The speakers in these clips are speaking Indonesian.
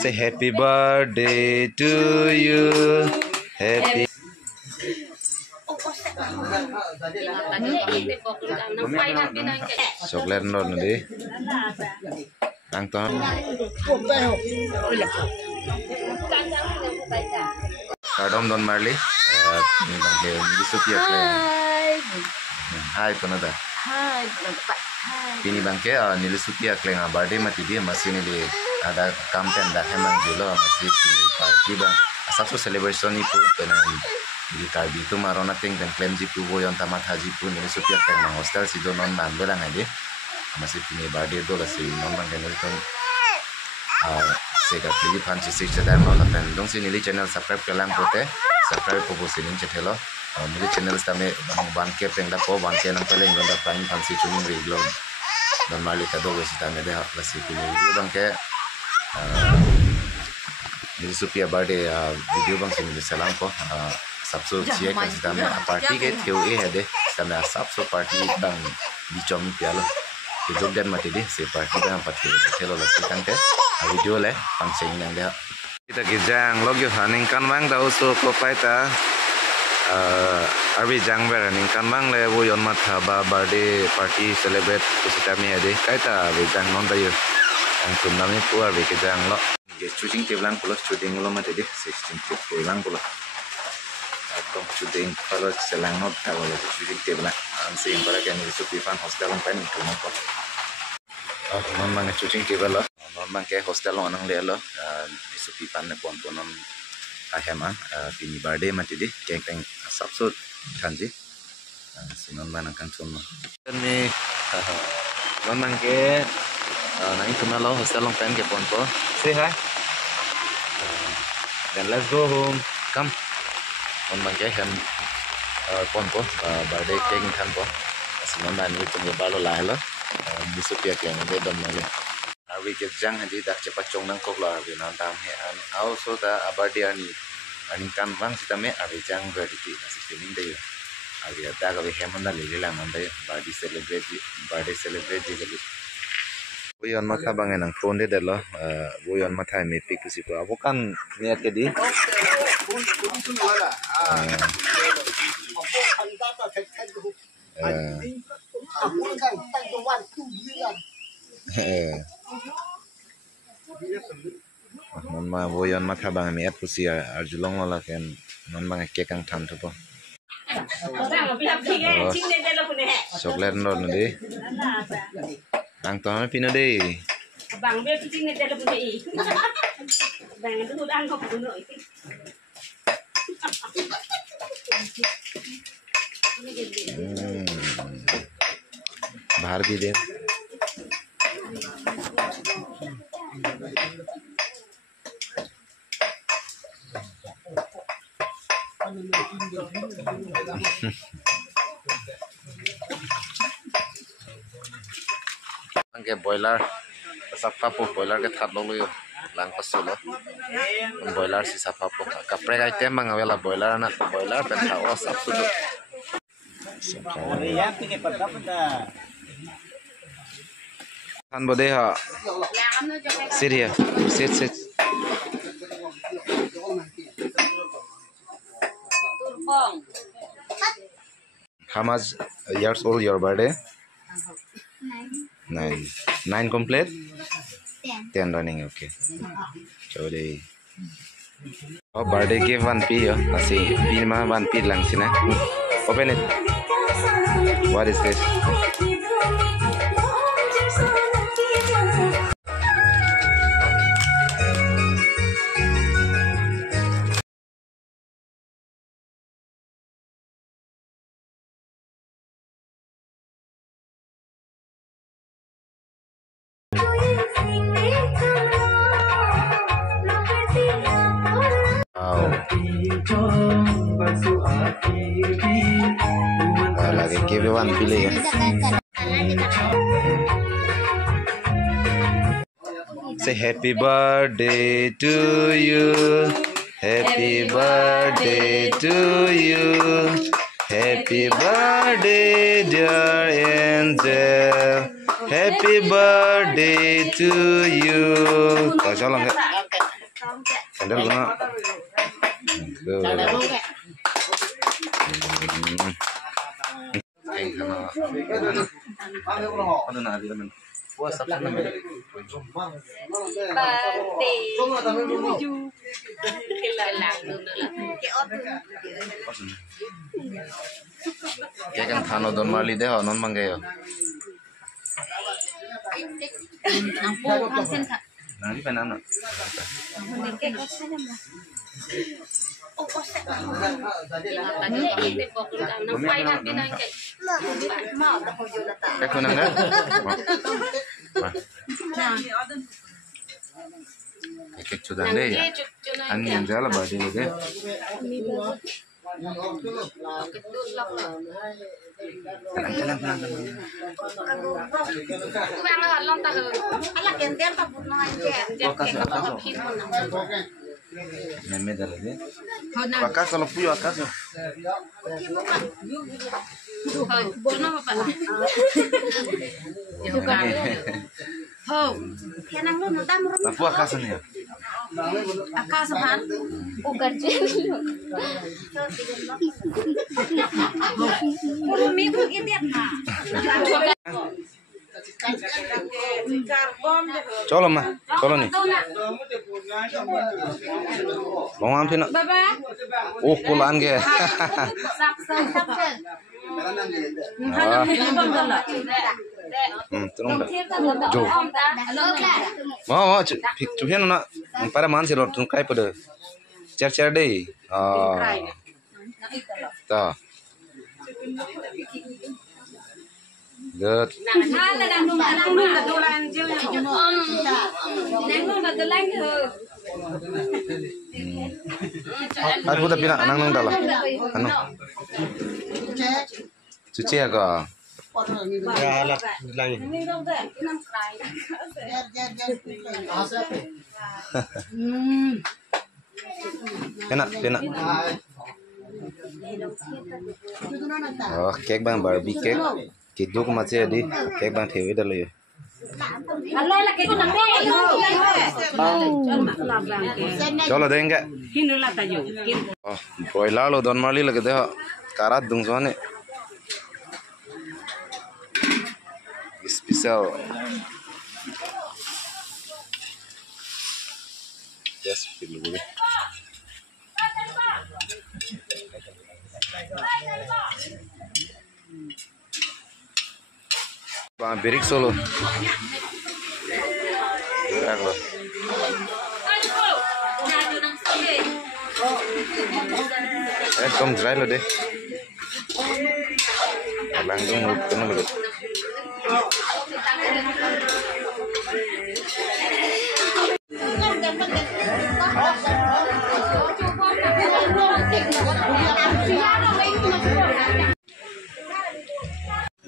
Say happy birthday to you. Happy. Coklat nol nanti. Angton. Kardom don Marley. Bangke disupi akle. Hai penada. Hai. Pini bangke nilisupi akle nga birthday mati dia masih ni dia ada campaign dah hemang jual masih party bang. Asal celebration itu penan. Di karbi itu marona ting dan klaim jipu yang tamat haji pun nilisupi akle nga hostel si donon nande lang aja. Masih punya birthday tu lah si non bang kenal tu. Sega pilih panci sih cedar non dan dong si nili channel subscribe kelang pote subscribe popo sini cetelo. Nili channel stame bangke pengda po bangke nang paling gonda panci panci cumi riglon. Dan mali kado wes stame deh masih punya video bangke. Nili supaya birthday video bang sini salam po. Sabso cia kan stame party ke TOA ada stame sabso party bang di cumi pialo. Jog dan mati deh si party bang party celo lagi kan ke video le pangsing yang dia kita kijang logyo haning kan bang tahu so kopai ta arbi jang ber haning kan bang le wo yon mat ba birthday party celebrate kusita mi ade kaita be jang non tayo ang tumnami pu arbi kijang lo ge shooting teblang pulo shooting lo mati deh 16 teblang pulo atau shooting kalau selang not kalau shooting teblang ansi yang para kan itu pifan hostel kan itu mongko non mang shooting table lo non mang ke hostel lo nang le lo isu pipan ne pon ponon aheman pini birthday mati di keng keng sabsut kanji sinon mang kan sun ni non mang ke nang tuna lo hostel lo pen ke pon po say hi then let's go home come non mang ke hem pon po birthday keng kan po sinon mang ni tunggu balo lah lo disupia yang ada dalam ni. Abi kerjang hadi dah cepat cong nang kok lah abi nantam he an. Also dah abar dia ni kan bang kita me abi jang berarti nasi feeling dia. Abi ada kali heman dah lili lah mandai birthday celebrate jadi. Buyan mata bang enang phone dia dah buyan mata me pick tu siapa. Aku kan niat ke di. Non ma boyan mata bang me pusi arjulong la ken non bang ke kang tham tu po coklat no ndi ang to pina de Bang be pitching ne tele pune I. Bang tu dang ko puno I. बाहर भी दे के बॉयलर सफा पो बॉयलर के थात लो lang pasulo boiler si सफा पो कपड़े का आइटम मंगावेला बॉयलर ना बॉयलर पे था ओ सब सुलो kan bode ha sit here sit how much years old your birthday 9 complete 10 running okay chode oh birthday gift one p yo nasi pin ma one p lang sina open it what is this lagi give one pilih ya. Say happy birthday to you, happy birthday to you, happy birthday dear Angel, happy birthday to you. Kau salam ya. Sandal guna. Ano na ali naman? Puas sa naman. Kaya kan Thano Don Marley deh, non manggayo. Nanti pa nana. Ako nang nga. Kek sudah deh ya. Ani yang jalan badi ni deh. Meme dah lagi. Akas kalau puyo akas yo. Lapu akas ni ya. Akas apaan? Ugar jadi. Kurumi itu gitu ya, Pak. Cholo mah, cholo nih. Mau ngapain nak? Oh pulang ke. Terus dah. Jo. Mau cucian nak. Para man sih tuh kai pada. Cer deh. Tah. Good. Aku tapi nak nang dalam. Anu. Cuci agak. Ya alat lagi. Enak. Oh, cake bang Barbie cake. Cake dua macam ada. Cake bang tewi dah lagi. Cholo deh enggak? Oh, broiler lo Don Marley lagi deh. Karat dung soalnya. Spesial. Yes, pilih boleh. Bang berik solo. Berapa? Kom dry lo deh. Abang tu ngurut tu lo.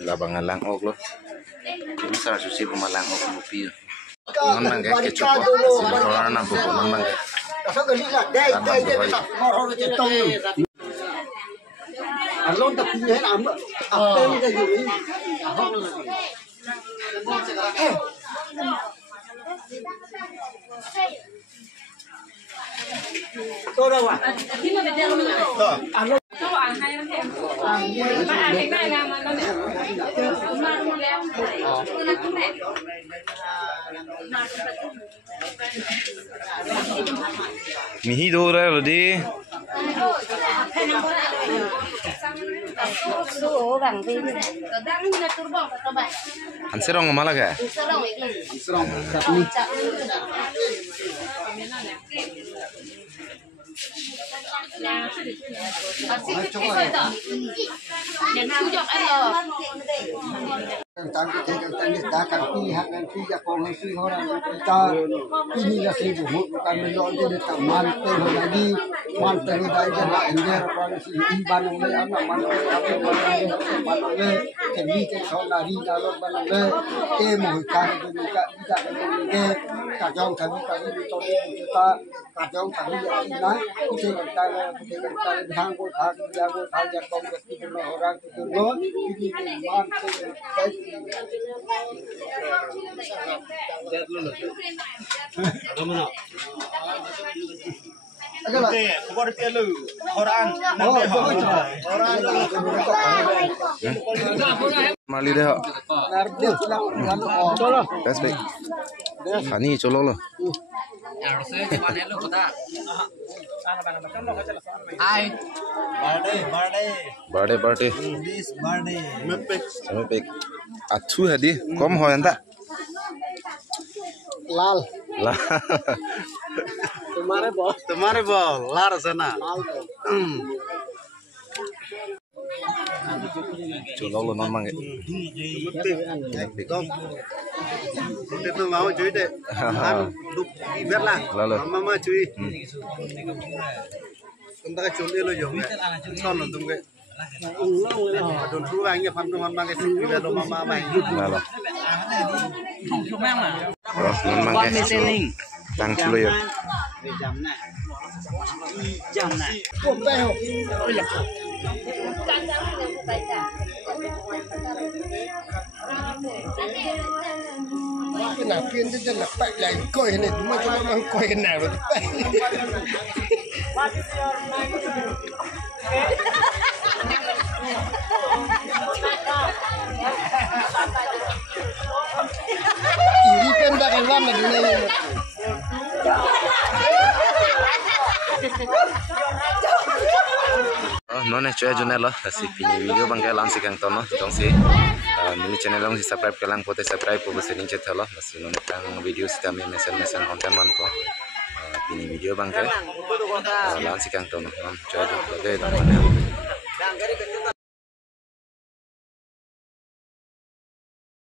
Labangan lang ok lo. Bisa susi pemalang ok lupi. Non mang ke kecup. Orang nampu non mang ke. Alon tapi ni am. Apa ni dah jadi? Ahong lagi. Tôi đâu à? Mihi do ra rồi đi. Anh sẽ rong malah ke? Serong chutney. Ta kan pi hak kan pi ya ko ngai pi orang kita ini lah sih buat bukan melon dia tak mantel lagi mantel dah dia nak ender apa si iban oleh anak mantel apa mantel kami ke sonari dalam mantel ke mohkan itu tidak ke kajong kami itu kita kajong kami ini kita hang ko thak ya ko thak ya kom itu orang itu ini mantel Lihat dulu. Kamu nak? Agak Mali deh. Best baik. Ani colo lo. Birthday. Sampai baik. Atu hadi. Kom ho anda. Lal. Lah. तुम्हारे बॉल लार सना Colo lo non mang. itu mau cuy deh lu biar lah Lalu. mama cuy chúng ta cái chuột lo dùng con nó tung cái đồn thú anh cái phần con mang cái xịt về đồ mama mày Lah. Non mang ke. Tang culo ya. Ủa bé hả? Cái nào kiên chân là bậy lại coi này mà cho nó mang coi cái nào rồi bậy. Ini kan dah kan lama di sini. Non è cioè giornello, si fini video bang ke lang si kang tono, tong si mini channel lang si subscribe ke lang pote subscribe po bese ninche thalo, si non kang video si kami mesen konten man ko. Fini video bang ke lang si kang tono, non cioè giornello.